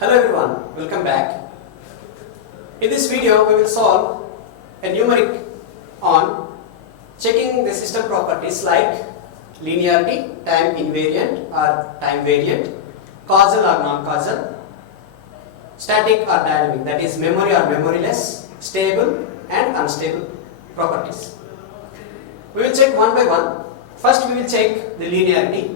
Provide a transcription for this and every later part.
Hello everyone, welcome back. In this video we will solve a numeric on checking the system properties like linearity, time invariant or time variant, causal or non-causal, static or dynamic, that is memory or memoryless, stable and unstable properties. We will check one by one. First we will check the linearity.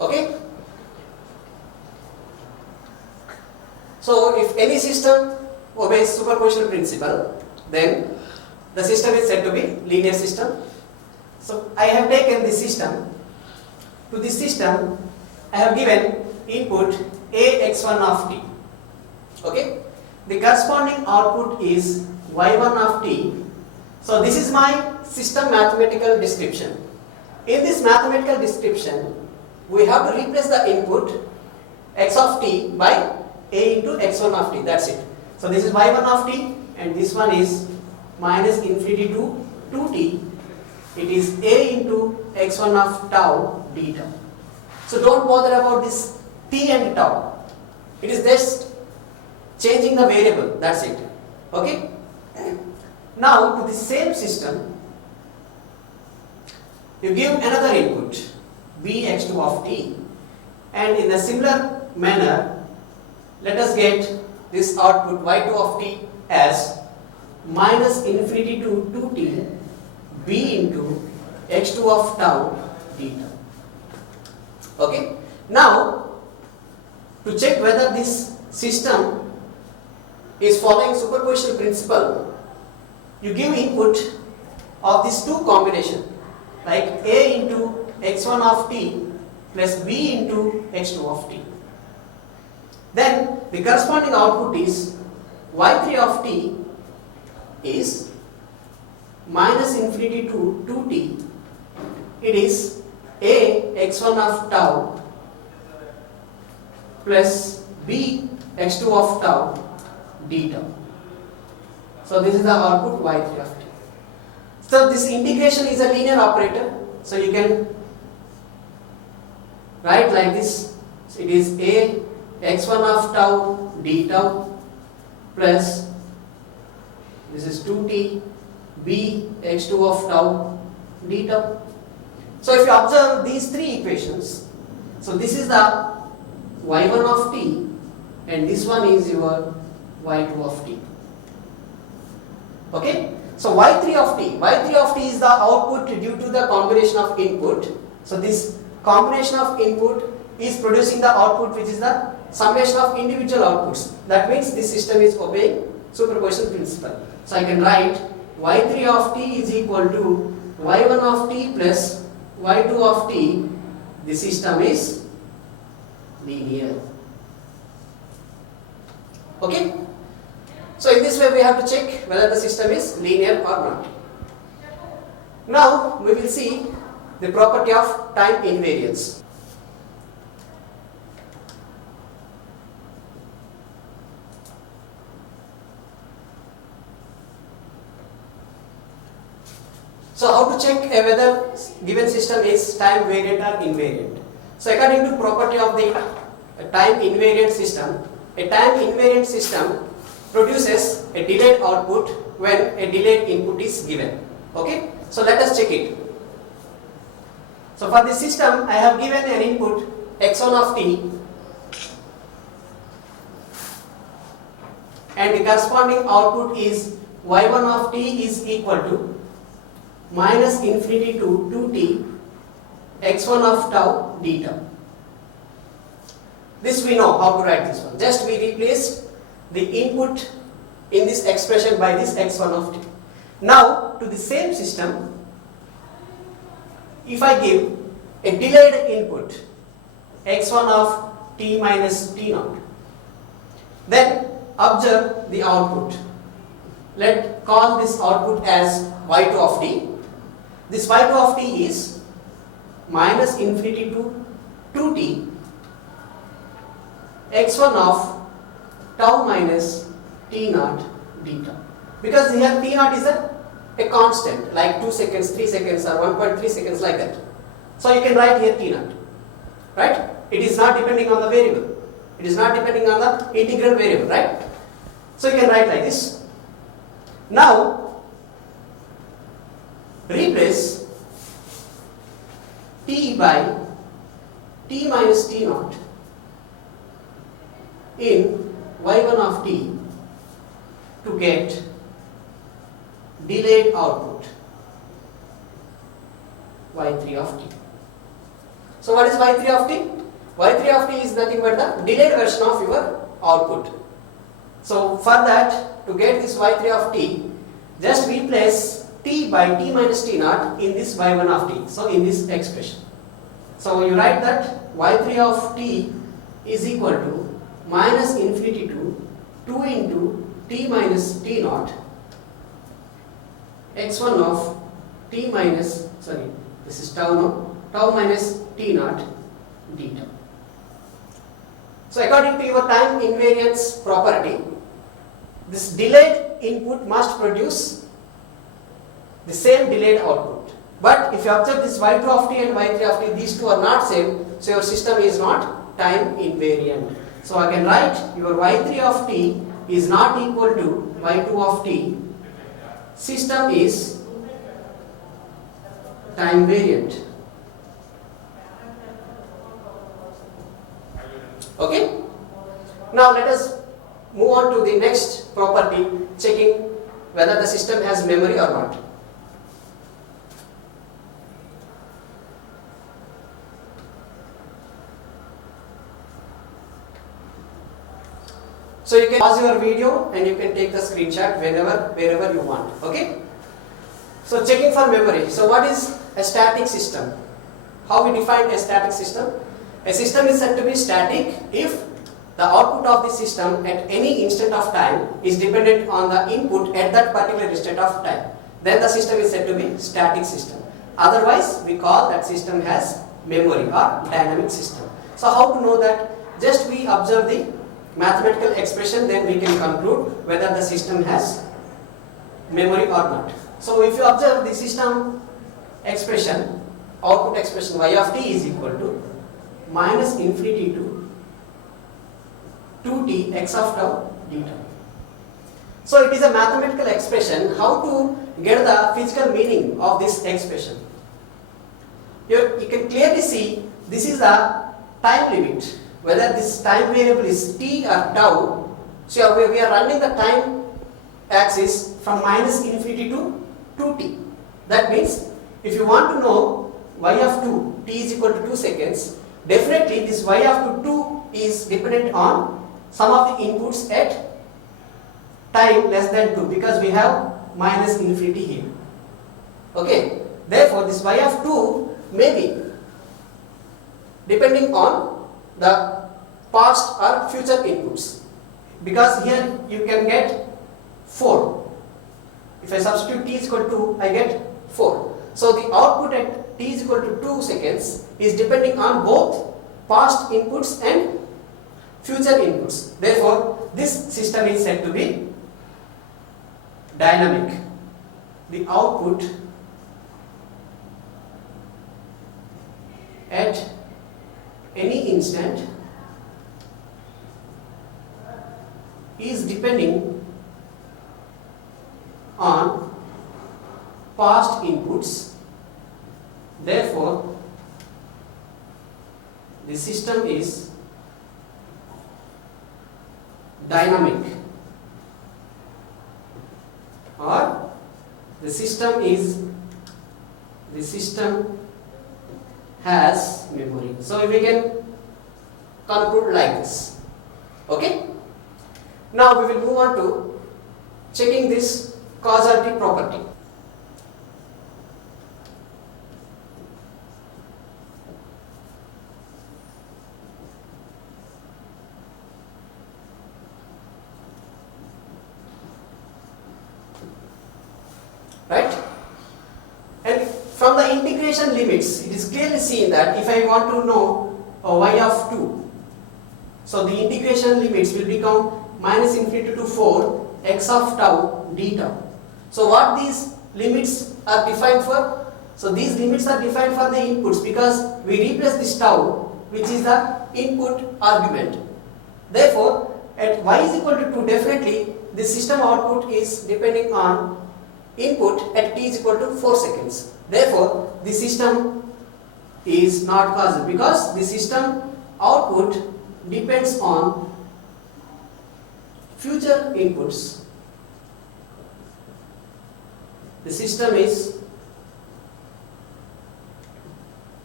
Okay. So if any system obeys superposition principle, then the system is said to be linear system. So I have taken this system. To this system I have given input AX1 of t. Okay. The corresponding output is Y1 of t. So this is my system mathematical description. In this mathematical description, we have to replace the input x of t by a into x1 of t. That's it. So this is y1 of t and this one is minus infinity to 2t. It is a into x1 of tau d tau. So don't bother about this t and tau. It is just changing the variable. That's it. Okay. Now to the same system, you give another input Vx2 of t, and in a similar manner let us get this output y2 of t as minus infinity to 2t b into x2 of tau d tau. Okay. Now to check whether this system is following superposition principle, you give input of these two combination like a into x1 of t plus b into x2 of t. Then the corresponding output is y3 of t is minus infinity to 2t. It is a x1 of tau plus b x2 of tau d tau. So this is the output y3 of t. So this integration is a linear operator. So you can write like this. So it is a x1 of tau d tau plus this is 2t b x2 of tau d tau. So if you observe these three equations, so this is the y1 of t and this one is your y2 of t. Okay. So y3 of t is the output due to the combination of input. So this combination of input is producing the output which is the summation of individual outputs. That means this system is obeying superposition principle. So I can write y3 of t is equal to y1 of t plus y2 of t. The system is linear. Okay. So in this way we have to check whether the system is linear or not. Now we will see the property of time invariance. So how to check whether given system is time variant or invariant? So according to property of the time invariant system, a time invariant system produces a delayed output when a delayed input is given. Okay. So let us check it. So for this system I have given an input x1 of t and the corresponding output is y1 of t is equal to minus infinity to 2t x1 of tau d tau. This we know how to write this one. Just we replace the input in this expression by this x1 of t. Now to the same system, if I give a delayed input x1 of t minus t naught, then observe the output. Let call this output as y2 of t. This y2 of t is minus infinity to 2t x1 of tau minus t naught d tau. Because here t naught is a a constant like 2 seconds, 3 seconds or 1.3 seconds like that. So you can write here T naught, right? It is not depending on the variable. It is not depending on the integral variable, right? So you can write like this. Now replace T by T minus T naught in y1 of t to get delayed output y3 of t. So what is y3 of t? y3 of t is nothing but the delayed version of your output. So for that, to get this y3 of t, just replace t by t minus t naught in this y1 of t. So in this expression. So you write that y3 of t is equal to minus infinity to 2 into t minus t naught x1 of t minus, sorry, this is tau, no, tau minus t naught d tau. So according to your time invariance property, this delayed input must produce the same delayed output. But if you observe this y2 of t and y3 of t, these two are not same, so your system is not time invariant. So I can write your y3 of t is not equal to y2 of t. System is time variant. Okay? Now let us move on to the next property, checking whether the system has memory or not. So you can pause your video and you can take the screenshot wherever you want. Okay? So checking for memory. So what is a static system? How we define a static system? A system is said to be static if the output of the system at any instant of time is dependent on the input at that particular instant of time. Then the system is said to be static system. Otherwise, we call that system as memory or dynamic system. So how to know that? Just we observe the mathematical expression, then we can conclude whether the system has memory or not. So if you observe the system expression, output expression y of t is equal to minus infinity to 2t x of tau d tau. So it is a mathematical expression. How to get the physical meaning of this expression? You can clearly see this is the time limit. Whether this time variable is t or tau, so we are running the time axis from minus infinity to 2t. That means if you want to know y of 2, t is equal to 2 seconds, definitely this y of 2 is dependent on some of the inputs at time less than 2, because we have minus infinity here. Okay, therefore this y of 2 may be depending on the past or future inputs, because here you can get 4. If I substitute t is equal to 2, I get 4. So the output at t is equal to 2 seconds is depending on both past inputs and future inputs. Therefore, this system is said to be dynamic. The output at any instant is depending on past inputs. Therefore, the system is dynamic, or the system has memory. So we can conclude like this. Okay? Now we will move on to checking this causality property. Right? And from the integration limits, it is clearly seen that if I want to know y of 2, so the integration limits will become minus infinity to 4 x of tau d tau. So what these limits are defined for? So these limits are defined for the inputs because we replace this tau, which is the input argument. Therefore, at y is equal to 2, definitely the system output is depending on input at t is equal to 4 seconds. Therefore, the system is not causal because the system output depends on future inputs. The system is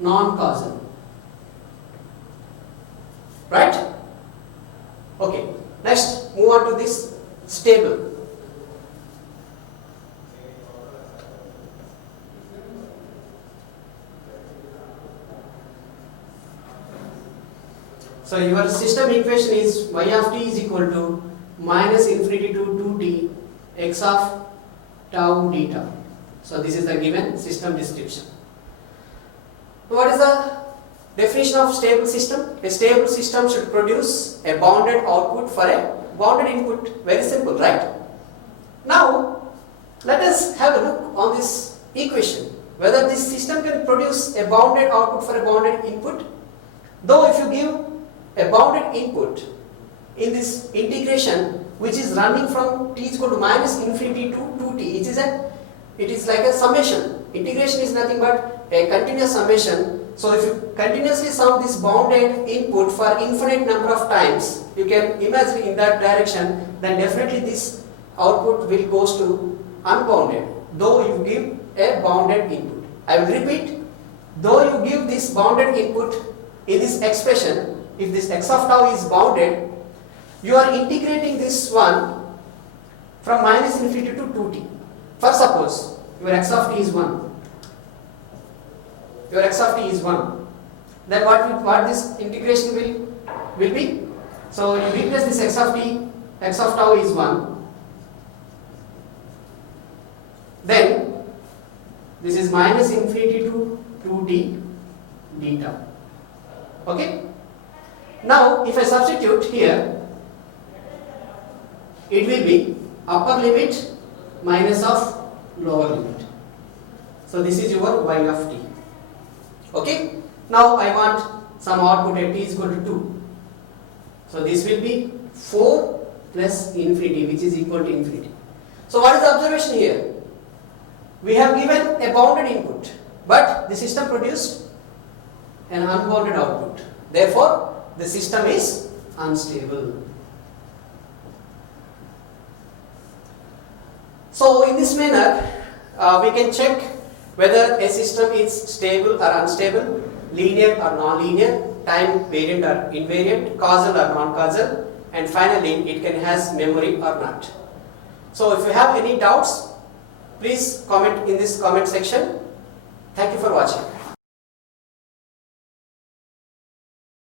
non-causal. Right? Okay. Next, move on to this stable. So your system equation is y of t is equal to minus infinity to 2t x of tau deta. So this is the given system description. What is the definition of stable system? A stable system should produce a bounded output for a bounded input. Very simple, right? Now, let us have a look on this equation. Whether this system can produce a bounded output for a bounded input. Though if you give a bounded input in this integration which is running from t is equal to minus infinity to 2t, it is like a summation. Integration is nothing but a continuous summation. So if you continuously sum this bounded input for infinite number of times, you can imagine in that direction, then definitely this output will goes to unbounded, though you give a bounded input. I will repeat, though you give this bounded input in this expression, if this x of tau is bounded, you are integrating this one from minus infinity to 2t. First suppose your x of t is 1. Your x of t is 1. Then what this integration will be? So you replace this x of t, x of tau is 1. Then this is minus infinity to 2t deta. Okay? Now if I substitute here, it will be upper limit minus of lower limit. So this is your y of t. Okay? Now I want some output at t is equal to 2. So this will be 4 plus infinity, which is equal to infinity. So what is the observation here? We have given a bounded input, but the system produced an unbounded output. Therefore, the system is unstable. So in this manner, we can check whether a system is stable or unstable, linear or non-linear, time variant or invariant, causal or non-causal, and finally it can has memory or not. So if you have any doubts, please comment in this comment section. Thank you for watching.